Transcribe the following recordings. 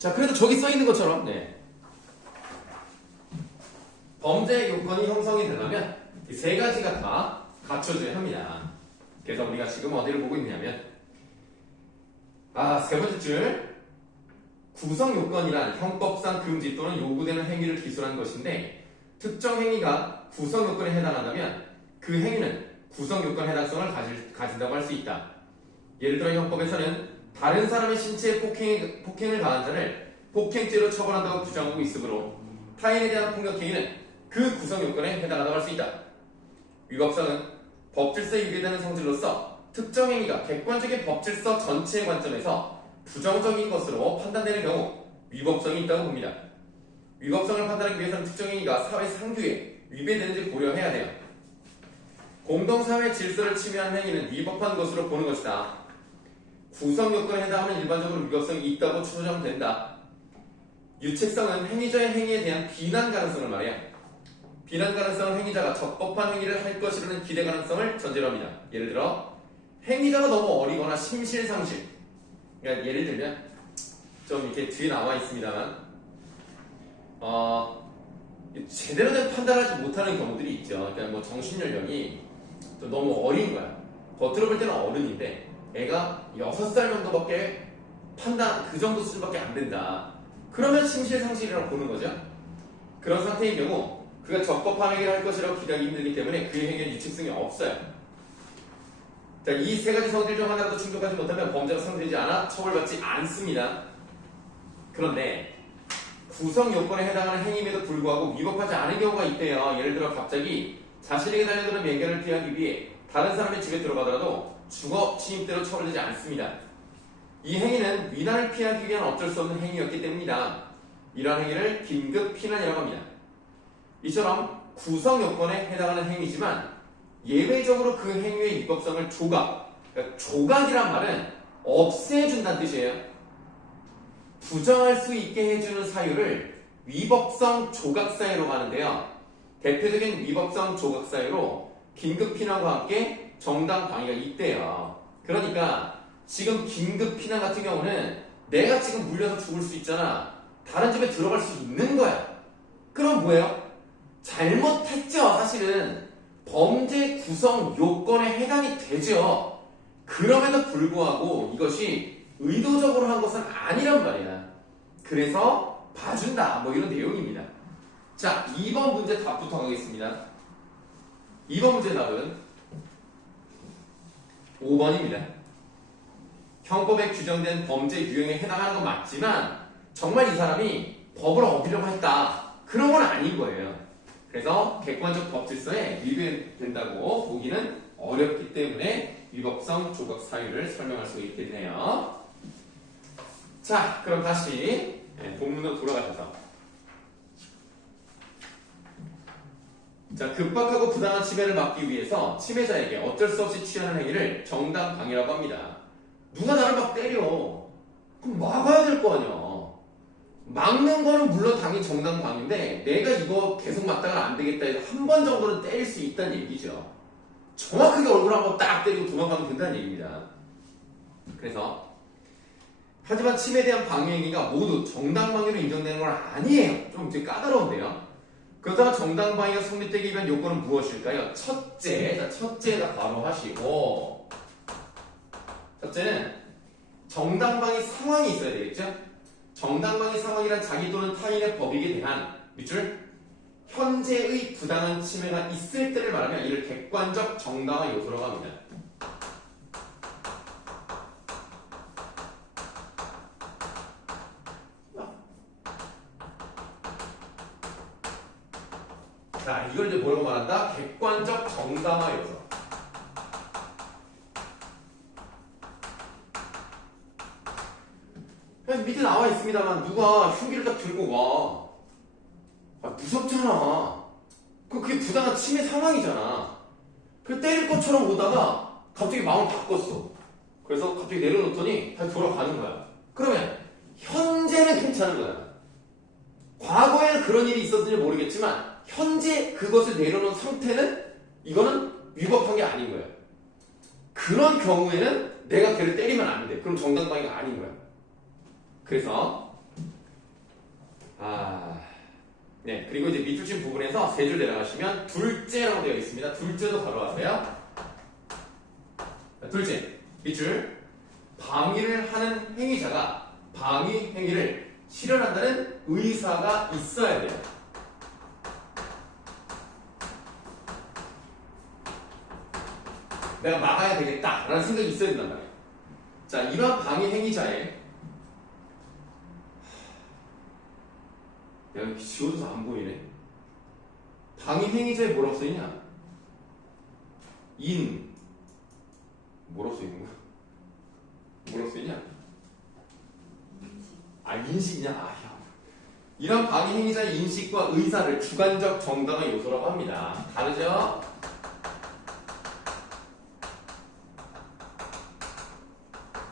자, 그래도 저기 써 있는 것처럼, 네. 범죄 요건이 형성이 되려면 이 세 가지가 다 갖춰져야 합니다. 그래서 우리가 지금 어디를 보고 있냐면, 세 번째 줄. 구성 요건이란 형법상 금지 또는 요구되는 행위를 기술한 것인데, 특정 행위가 구성 요건에 해당한다면 그 행위는 구성 요건 해당성을 가진다고 할 수 있다. 예를 들어 형법에서는 다른 사람의 신체에 폭행을 가한 자를 폭행죄로 처벌한다고 규정하고 있으므로 타인에 대한 폭력 행위는 그 구성 요건에 해당한다고 할 수 있다. 위법성은 법질서에 유배되는 성질로서 특정 행위가 객관적인 법질서 전체의 관점에서 부정적인 것으로 판단되는 경우 위법성이 있다고 봅니다. 위법성을 판단하기 위해서는 특정 행위가 사회 상규에 위배되는지 고려해야 돼요. 공동사회 질서를 침해하는 행위는 위법한 것으로 보는 것이다. 구성 요건에 해당하면 일반적으로 위법성이 있다고 추정된다. 유책성은 행위자의 행위에 대한 비난 가능성을 말해요. 비난 가능성은 행위자가 적법한 행위를 할 것이라는 기대 가능성을 전제로 합니다. 예를 들어 행위자가 너무 어리거나 심실상실. 그러니까 예를 들면 좀 이렇게 뒤에 나와 있습니다만 제대로 된 판단을 하지 못하는 경우들이 있죠. 그러니까 뭐 정신연령이 좀 너무 어린 거야. 겉으로 볼 때는 어른인데 애가 6살 정도밖에 그 정도 수준밖에 안 된다. 그러면 심실상실이라고 보는 거죠. 그런 상태인 경우 그가 적법한 행위를 할 것이라고 기대하기 힘들기 때문에 그의 행위는 유책성이 없어요. 자, 이 세 가지 성질 중 하나라도 충족하지 못하면 범죄가 성립되지 않아 처벌받지 않습니다. 그런데 구성 요건에 해당하는 행위임에도 불구하고 위법하지 않은 경우가 있대요. 예를 들어 갑자기 자신에게 달려드는 맹견을 피하기 위해 다른 사람의 집에 들어가더라도 주거 침입죄로 처벌되지 않습니다. 이 행위는 위난을 피하기 위한 어쩔 수 없는 행위였기 때문이다. 이러한 행위를 긴급 피난이라고 합니다. 이처럼 구성 요건에 해당하는 행위지만 예외적으로 그 행위의 위법성을 그러니까 조각이란 말은 없애준다는 뜻이에요. 부정할 수 있게 해주는 사유를 위법성 조각 사유로 하는데요. 대표적인 위법성 조각 사유로 긴급 피난과 함께 정당 방위가 있대요. 그러니까 지금 긴급 피난 같은 경우는 내가 지금 물려서 죽을 수 있잖아. 다른 집에 들어갈 수 있는 거야. 그럼 뭐예요? 잘못했죠. 사실은 범죄 구성 요건에 해당이 되죠. 그럼에도 불구하고 이것이 의도적으로 한 것은 아니란 말이야. 그래서 봐준다. 뭐 이런 내용입니다. 자, 2번 문제 답부터 가겠습니다. 2번 문제 답은 5번입니다. 형법에 규정된 범죄 유형에 해당하는 건 맞지만 정말 이 사람이 법을 어기려고 했다. 그런 건 아닌 거예요. 그래서 객관적 법질서에 위배된다고 보기는 어렵기 때문에 위법성 조각 사유를 설명할 수 있게 되네요. 자, 그럼 다시 본문으로 돌아가셔서 자, 급박하고 부당한 침해를 막기 위해서 침해자에게 어쩔 수 없이 취하는 행위를 정당 방위라고 합니다. 누가 나를 막 때려. 그럼 막아야 될 거 아니야. 막는 거는 물론 당연히 정당 방위인데 내가 이거 계속 막다가 안 되겠다 해서 한 번 정도는 때릴 수 있다는 얘기죠. 정확하게 얼굴 한번 딱 때리고 도망가면 된다는 얘기입니다. 그래서 하지만 침해에 대한 방위 행위가 모두 정당 방위로 인정되는 건 아니에요. 좀 이제 까다로운데요. 그렇다면 정당 방위가 성립되기 위한 요건은 무엇일까요? 첫째에다 바로 하시고 첫째는 정당 방위 상황이 있어야 되겠죠? 정당 방위 상황이란 자기 또는 타인의 법익에 대한 밑줄 현재의 부당한 침해가 있을 때를 말하면 이를 객관적 정당화 요소라고 합니다. 자, 이걸 이제 뭐라고 말한다? 객관적 정당화 요소. 그래서 밑에 나와 있습니다만 누가 흉기를 딱 들고 와. 무섭잖아. 그게 부당한 침해 상황이잖아. 그 때릴 것처럼 오다가 갑자기 마음을 바꿨어. 그래서 갑자기 내려놓더니 다시 돌아가는 거야. 그러면 현재는 괜찮은 거야. 과거에는 그런 일이 있었는지 모르겠지만 현재 그것을 내려놓은 상태는 이거는 위법한 게 아닌 거야. 그런 경우에는 내가 걔를 때리면 안 돼. 그럼 정당방위가 아닌 거야. 그래서 네, 그리고 이제 밑줄 친 부분에서 세 줄 내려가시면 둘째라고 되어 있습니다. 둘째도 걸어가세요. 둘째, 밑줄. 방위를 하는 행위자가 방위 행위를 실현한다는 의사가 있어야 돼요. 내가 막아야 되겠다라는 생각이 있어야 된단 말이에요. 자, 이러한 방위 행위자의 야, 이렇게 지워져서 안 보이네. 방위 행위자에 뭐라고 써있냐? 뭐라고 써있는 거야? 뭐라고 써있냐? 인식이냐? 야. 이런 방위 행위자의 인식과 의사를 주관적 정당한 요소라고 합니다. 다르죠?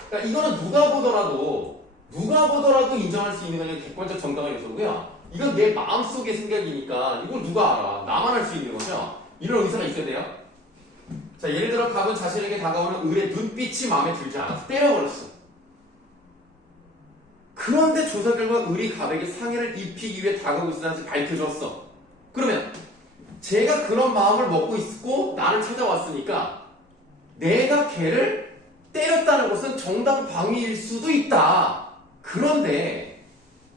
그러니까 이거는 누가 보더라도 인정할 수 있는 건 객관적 정당한 요소고요. 이건 내 마음속의 생각이니까 이걸 누가 알아? 나만 알 수 있는 거죠. 이런 의사가 있어야 돼요. 자, 예를 들어 갑은 자신에게 다가오는 을의 눈빛이 마음에 들지 않아서 때려버렸어. 그런데 조사 결과 을이 갑에게 상해를 입히기 위해 다가오고 있다는 것을 밝혀줬어. 그러면 제가 그런 마음을 먹고 있고 나를 찾아왔으니까 내가 걔를 때렸다는 것은 정당 방위일 수도 있다. 그런데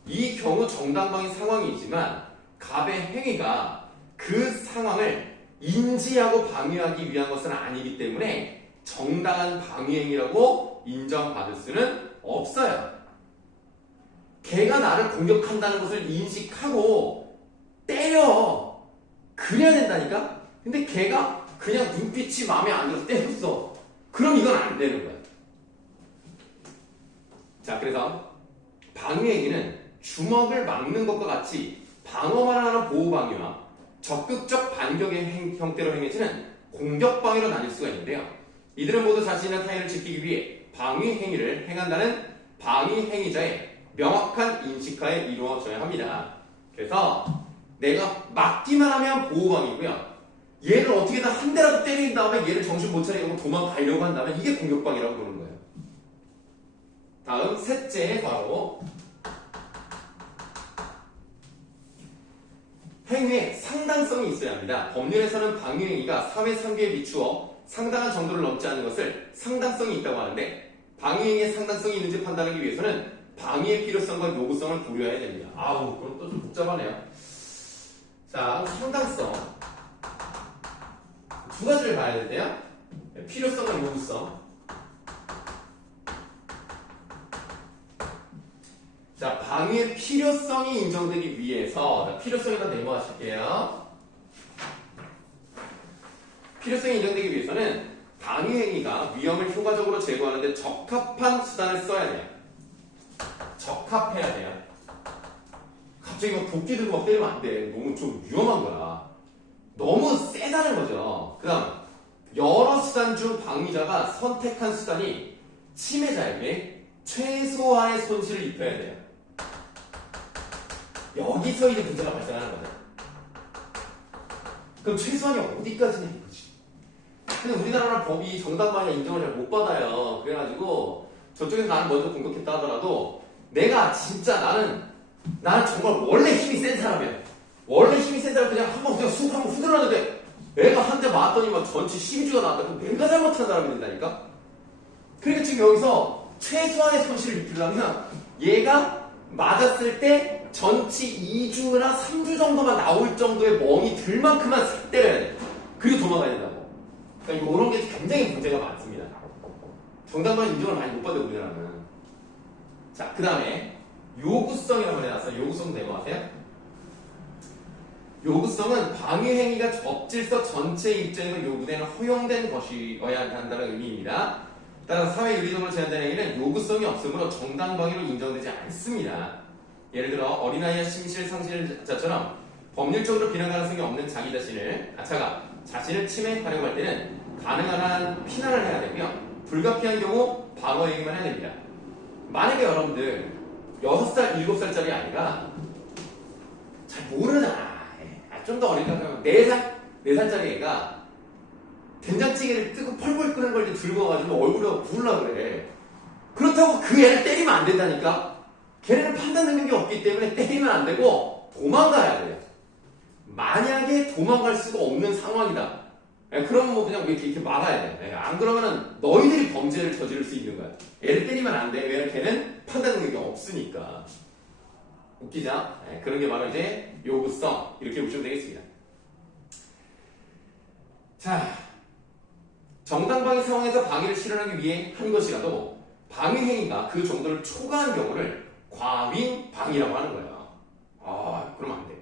이 경우 정당방위 상황이지만 갑의 행위가 그 상황을 인지하고 방위하기 위한 것은 아니기 때문에 정당한 방위행위라고 인정받을 수는 없어요. 걔가 나를 공격한다는 것을 인식하고 때려. 그래야 된다니까? 근데 걔가 그냥 눈빛이 마음에 안 들어서 때렸어. 그럼 이건 안 되는 거야. 자, 그래서 방위행위는 주먹을 막는 것과 같이 방어만 하는 보호방위와 적극적 반격의 형태로 행해지는 공격방위로 나뉠 수가 있는데요. 이들은 모두 자신의 타인을 지키기 위해 방위행위를 행한다는 방위행위자의 명확한 인식하에 이루어져야 합니다. 그래서 내가 막기만 하면 보호방위고요. 얘를 어떻게든 한 대라도 때린 다음에 얘를 정신 못 차리고 도망가려고 한다면 이게 공격방위라고 부르는 거예요. 다음 셋째 바로 행위에 상당성이 있어야 합니다. 법률에서는 방위행위가 사회 상규에 비추어 상당한 정도를 넘지 않는 것을 상당성이 있다고 하는데 방위행위에 상당성이 있는지 판단하기 위해서는 방위의 필요성과 요구성을 고려해야 됩니다. 그럼 또 좀 복잡하네요. 자, 상당성 두 가지를 봐야 되는데요. 필요성과 요구성. 자, 방위의 필요성이 인정되기 위해서 필요성에다 메모하실게요. 필요성이 인정되기 위해서는 방위행위가 위험을 효과적으로 제거하는 데 적합한 수단을 써야 돼요. 적합해야 돼요. 갑자기 막 도끼 들고 막 때리면 안 돼. 너무 좀 위험한 거야. 너무 세다는 거죠. 그 다음 여러 수단 중 방위자가 선택한 수단이 침해자에게 최소한의 손실을 입혀야 돼요. 여기서 이제 문제가 발생하는 거죠. 그럼 최소한이 어디까지냐 이거지. 근데 우리나라는 법이 정당방위 인정을 잘 못 받아요. 그래가지고 저쪽에서 나를 먼저 공격했다 하더라도 내가 진짜 나는 정말 원래 힘이 센 사람이야. 원래 힘이 센 사람 그냥 한번 그냥 쑥 한번 후들었는데 애가 한 대 맞았더니 막 전치 12주가 나왔다. 그럼 내가 잘못한 사람이 된다니까? 그러니까 지금 여기서 최소한의 손실을 입히려면 얘가 맞았을 때 전치 2주나 3주 정도만 나올 정도의 멍이 들 만큼만 싹 때려야 돼. 그리고 도망가야 된다고. 그러니까 이런 게 굉장히 문제가 많습니다. 정당방위 인정을 많이 못 받아요, 우리나라는. 자, 그 다음에 요구성이라고 해놨어요. 요구성 내고하세요. 요구성은 방위행위가 적질서 전체 입장에서 요구되는 허용된 것이어야 한다는 의미입니다. 따라서 사회윤리적으로 제한된 행위는 요구성이 없으므로 정당방위로 인정되지 않습니다. 예를 들어 어린아이와 심실 상실자처럼 법률적으로 비난 가능성이 없는 자기 자신을 침해하려고 할 때는 가능한 한 피난을 해야 되고요. 불가피한 경우 방어행위만 해야 됩니다. 만약에 여러분들 6살, 7살짜리 아이가 잘 모르잖아. 좀 더 어리다 그러면 4살짜리 애가 된장찌개를 뜨고 펄펄 끓는 걸 들고 와가지고 얼굴에 부으려고 그래. 그렇다고 그 애를 때리면 안 된다니까? 걔네는 판단 능력이 없기 때문에 때리면 안 되고 도망가야 돼요. 만약에 도망갈 수가 없는 상황이다. 그럼 뭐 그냥 이렇게 막아야 돼. 안 그러면은 너희들이 범죄를 저지를 수 있는 거야. 애를 때리면 안 돼. 왜냐면 걔는 판단 능력이 없으니까. 웃기죠? 그런 게 바로 이제 요구성. 이렇게 보시면 되겠습니다. 자, 정당방위 상황에서 방위를 실현하기 위해 한 것이라도 방위 행위가 그 정도를 초과한 경우를 과잉방위라고 하는 거예요. 그러면 안 돼.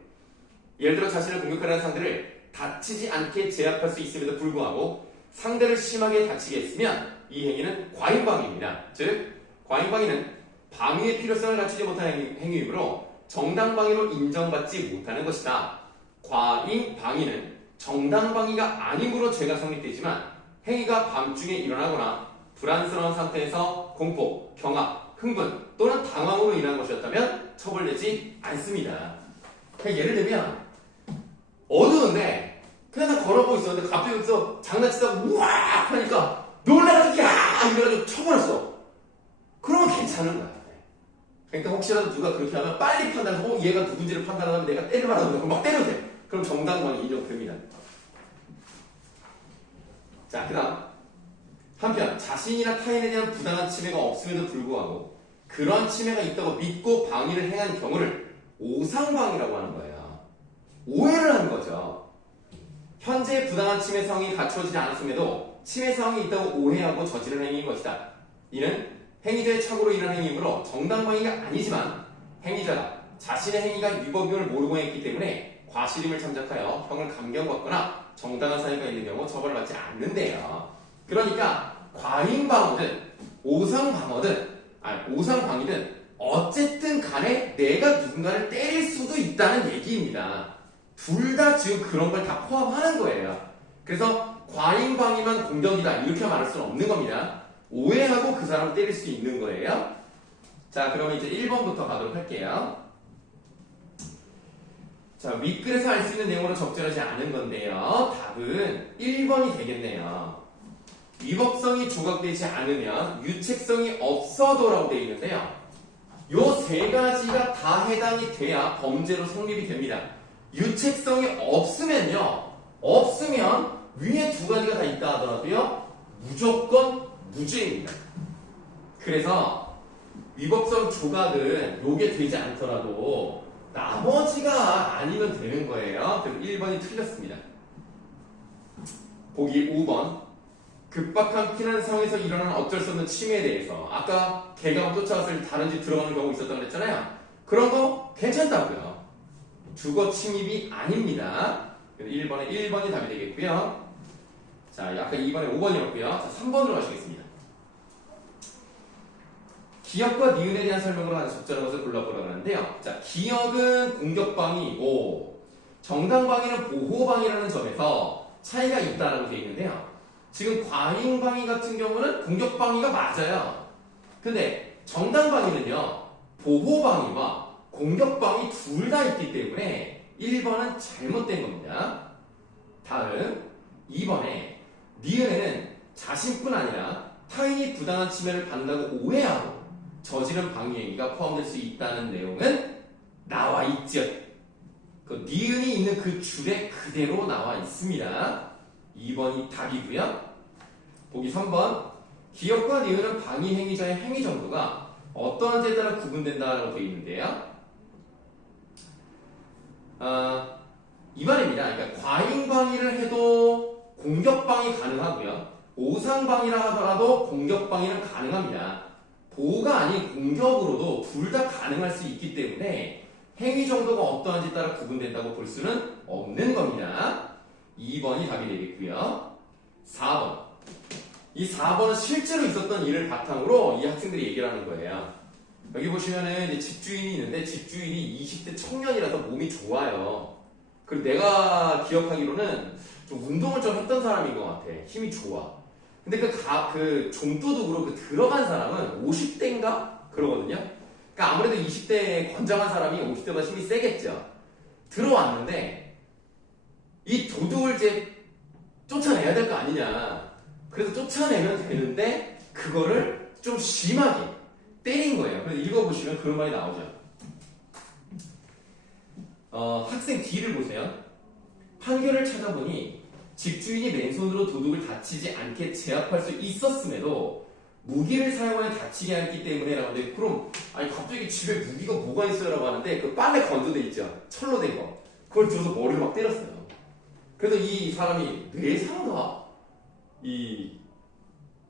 예를 들어 자신을 공격하려는 상대를 다치지 않게 제압할 수 있음에도 불구하고 상대를 심하게 다치게 했으면 이 행위는 과잉방위입니다. 즉, 과잉방위는 방위의 필요성을 갖추지 못한 행위이므로 정당방위로 인정받지 못하는 것이다. 과잉방위는 정당방위가 아니므로 죄가 성립되지만 행위가 밤중에 일어나거나 불안스러운 상태에서 공포, 경악, 흥분 또는 당황으로 인한 것이었다면 처벌되지 않습니다. 예를 들면 어두운데 그냥 나 걸어보고 있었는데 갑자기 여기서 장난치다가 우와 하니까 놀라가지고 야 이래가지고 쳐버렸어. 그러면 괜찮은 거야. 그러니까 혹시라도 누가 그렇게 하면 빨리 판단하고 얘가 누군지를 판단하면 내가 때려봐라 그럼 막 때려도 돼. 그럼 정당방위 인정됩니다. 자, 그 다음 한편 자신이나 타인에 대한 부당한 침해가 없음에도 불구하고 그러한 침해가 있다고 믿고 방위를 행한 경우를 오상방위라고 하는 거예요. 오해를 한 거죠. 현재 부당한 침해 상황이 갖추어지지 않았음에도 침해 상황이 있다고 오해하고 저지른 행위인 것이다. 이는 행위자의 착오로 인한 행위이므로 정당방위가 아니지만 행위자가 자신의 행위가 위법임을 모르고 했기 때문에 과실임을 참작하여 형을 감경받거나 정당한 사유가 있는 경우 처벌을 받지 않는데요. 그러니까 과잉방어든 오상방위든 어쨌든 간에 내가 누군가를 때릴 수도 있다는 얘기입니다. 둘 다 지금 그런 걸 다 포함하는 거예요. 그래서 과잉방위만 공격이다 이렇게 말할 수는 없는 겁니다. 오해하고 그 사람을 때릴 수 있는 거예요. 자, 그러면 이제 1번부터 가도록 할게요. 자, 윗글에서 알 수 있는 내용으로 적절하지 않은 건데요. 답은 1번이 되겠네요. 위법성이 조각되지 않으면 유책성이 없어도라고 되어 있는데요. 요 세 가지가 다 해당이 돼야 범죄로 성립이 됩니다. 유책성이 없으면 위에 두 가지가 다 있다 하더라도요. 무조건 무죄입니다. 그래서 위법성 조각은 요게 되지 않더라도 나머지가 아니면 되는 거예요. 그럼 1번이 틀렸습니다. 보기 5번. 급박한 피난 상황에서 일어나는 어쩔 수 없는 침해에 대해서 아까 개가 쫓아왔을 때 다른 집 들어가는 경우 있었다고 그랬잖아요. 그런 거 괜찮다고요. 주거 침입이 아닙니다. 1번이 답이 되겠고요. 자, 아까 2번에 5번이었고요. 자, 3번으로 가시겠습니다. 기억과 니은에 대한 설명으로 하는 적절한 것을 골라보라고 하는데요. 자, 기억은 공격방위이고 정당방위는 보호방위라는 점에서 차이가 있다라고 되어 있는데요. 지금 과잉방위 같은 경우는 공격방위가 맞아요. 근데 정당방위는요. 보호방위와 공격방위 둘 다 있기 때문에 1번은 잘못된 겁니다. 다음 2번에 니은에는 자신뿐 아니라 타인이 부당한 침해를 받는다고 오해하고 저지른 방위행위가 포함될 수 있다는 내용은 나와 있죠. 그 니은이 있는 그 줄에 그대로 나와 있습니다. 2번이 답이고요. 보기 3번. 기억과 니은은 방위 행위자의 행위 정도가 어떠한지에 따라 구분된다라고 되어 있는데요. 이 말입니다. 그러니까 과잉방위를 해도 공격방위 가능하고요. 오상방위라 하더라도 공격방위는 가능합니다. 보호가 아닌 공격으로도 둘 다 가능할 수 있기 때문에 행위 정도가 어떠한지에 따라 구분된다고 볼 수는 없는 겁니다. 2번이 답이 되겠고요. 4번. 이 4번은 실제로 있었던 일을 바탕으로 이 학생들이 얘기를 하는 거예요. 여기 보시면은 이제 집주인이 있는데 집주인이 20대 청년이라서 몸이 좋아요. 그리고 내가 기억하기로는 좀 운동을 좀 했던 사람인 것 같아. 힘이 좋아. 근데 그 좀도둑으로 그 들어간 사람은 50대인가? 그러거든요. 그러니까 아무래도 20대 건장한 사람이 50대보다 힘이 세겠죠. 들어왔는데 이 도둑을 이제 쫓아내야 될 거 아니냐. 그래서 쫓아내면 되는데 그거를 좀 심하게 때린 거예요. 그래서 읽어보시면 그런 말이 나오죠. 학생 D를 보세요. 판결을 찾아보니 집주인이 맨손으로 도둑을 다치지 않게 제압할 수 있었음에도 무기를 사용하여 다치게 했기 때문에 라고 하는데, 그럼 아니 갑자기 집에 무기가 뭐가 있어요? 라고 하는데 그 빨래 건조대 있죠? 철로 된 거. 그걸 들어서 머리를 막 때렸어요. 그래서 이 사람이 뇌사가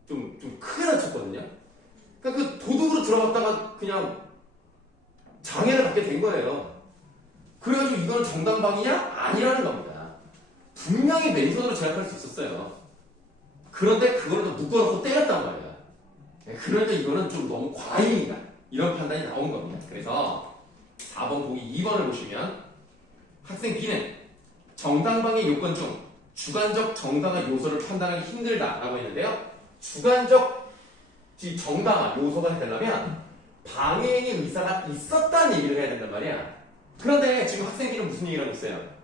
좀 크게 다쳤거든요. 그러니까 그 도둑으로 들어갔다가 그냥 장애를 받게 된 거예요. 그래가지고 이거는 정당방위냐? 아니라는 겁니다. 분명히 맨손으로 제압할 수 있었어요. 그런데 그걸 또 묶어놓고 때렸단 말이야. 그러니까 이거는 좀 너무 과잉이다. 이런 판단이 나온 겁니다. 그래서 4번 보기 2번을 보시면 학생 B는 정당방위 요건 중 주관적 정당한 요소를 판단하기 힘들다라고 했는데요. 주관적 정당한 요소가 되려면 방해인의 의사가 있었다는 얘기를 해야 된단 말이야. 그런데 지금 학생 B는 무슨 얘기를 하고 있어요?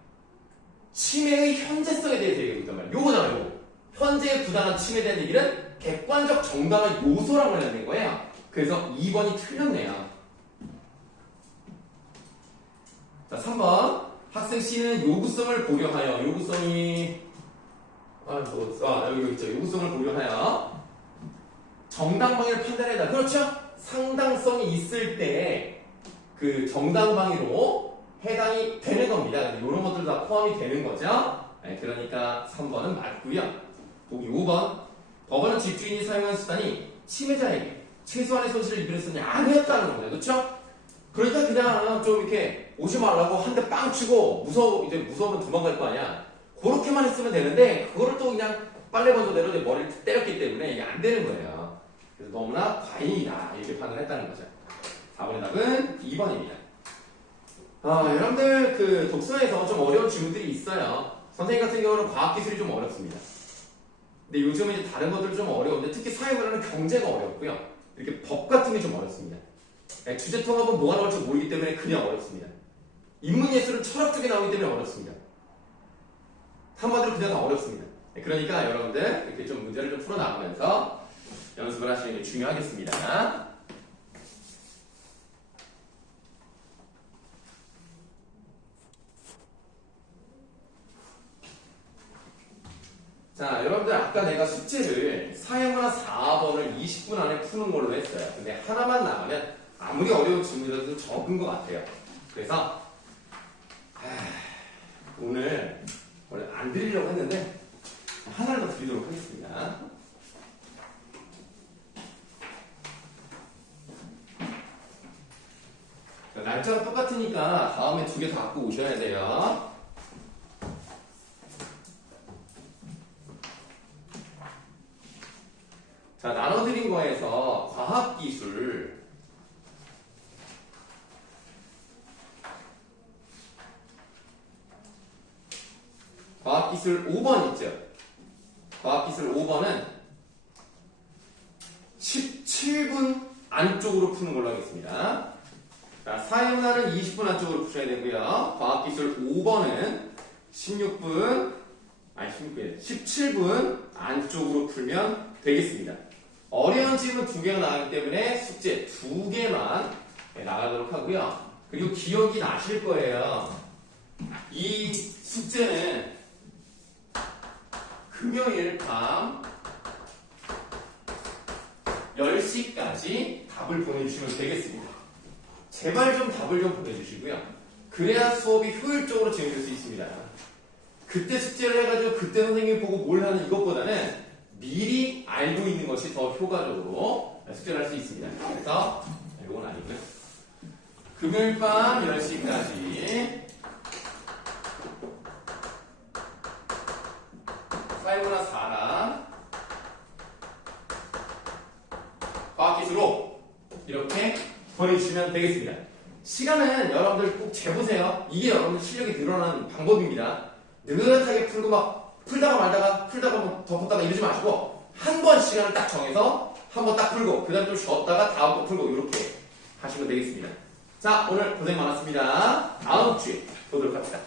침해의 현재성에 대해서 얘기하고 있단 말이야. 요거잖아요. 요거. 현재의 부당한 침해에 대한 얘기는 객관적 정당한 요소라고 해야 되는 거예요. 그래서 2번이 틀렸네요. 자, 3번. 학생 C는 요구성을 고려하여, 요구성이, 여기 있죠. 요구성을 고려하여 정당방위를 판단해야. 그렇죠? 상당성이 있을 때 그 정당방위로 해당이 되는 겁니다. 이런 것들 다 포함이 되는 거죠. 네, 그러니까 3번은 맞고요. 보기 5번. 법원은 집주인이 사용한 수단이 침해자에게 최소한의 손실을 입을 수 있는 아니었다는 겁니다. 그렇죠? 그러니까 그냥 좀 이렇게 오지 말라고 한 대 빵 치고 이제 무서우면 도망갈 거 아니야. 그렇게만 했으면 되는데 그거를 또 그냥 빨래 건조대로 머리를 때렸기 때문에 이게 안 되는 거예요. 그래서 너무나 과잉이다 이렇게 판단했다는 거죠. 4번의 답은 2번입니다. 여러분들 그 독서에서 좀 어려운 질문들이 있어요. 선생님 같은 경우는 과학기술이 좀 어렵습니다. 근데 요즘은 이제 다른 것들은 좀 어려운데 특히 사회문화는 경제가 어렵고요. 이렇게 법 같은 게 좀 어렵습니다. 주제 통합은 뭐가 나올지 모르기 때문에 그냥 어렵습니다. 인문예술은 철학 쪽에 나오기 때문에 어렵습니다. 한마디로 그냥 다 어렵습니다. 그러니까 여러분들 이렇게 좀 문제를 좀 풀어나가면서 연습을 하시는 게 중요하겠습니다. 자, 여러분들 아까 내가 숙제를 사회문화 4번을 20분 안에 푸는 걸로 했어요. 근데 하나만 나가면 아무리 어려운 질문이라도 적은 것 같아요. 그래서 오늘 원래 안 드리려고 했는데 하나를 더 드리도록 하겠습니다. 날짜가 똑같으니까 다음에 2개 다 갖고 오셔야 돼요. 자, 나눠드린 거에서 과학기술 과학기술 5번 있죠? 과학기술 5번은 17분 안쪽으로 푸는 걸로 하겠습니다. 자, 사회문화는 20분 안쪽으로 푸셔야 되고요. 과학기술 5번은 17분 안쪽으로 풀면 되겠습니다. 어려운 질문 2개가 나가기 때문에 숙제 2개만 나가도록 하고요. 그리고 기억이 나실 거예요. 이 숙제는 금요일 밤 10시까지 답을 보내주시면 되겠습니다. 제발 좀 답을 좀 보내주시고요. 그래야 수업이 효율적으로 진행될 수 있습니다. 그때 숙제를 해가지고 그때 선생님이 보고 뭘 하는 이것보다는 미리 알고 있는 것이 더 효과적으로 숙제를 할 수 있습니다. 그래서 이건 아니고요. 금요일 밤 10시까지 사회문화 4랑 과학기술로 이렇게 보내주시면 되겠습니다. 시간은 여러분들 꼭 재보세요. 이게 여러분들 실력이 늘어나는 방법입니다. 느긋하게 풀고 막 풀다가 말다가 풀다가 덮었다가 이러지 마시고 한 번 시간을 딱 정해서 한 번 딱 풀고 그 다음 좀 쉬었다가 다음 거 풀고 이렇게 하시면 되겠습니다. 자, 오늘 고생 많았습니다. 다음 주에 보도록 합시다.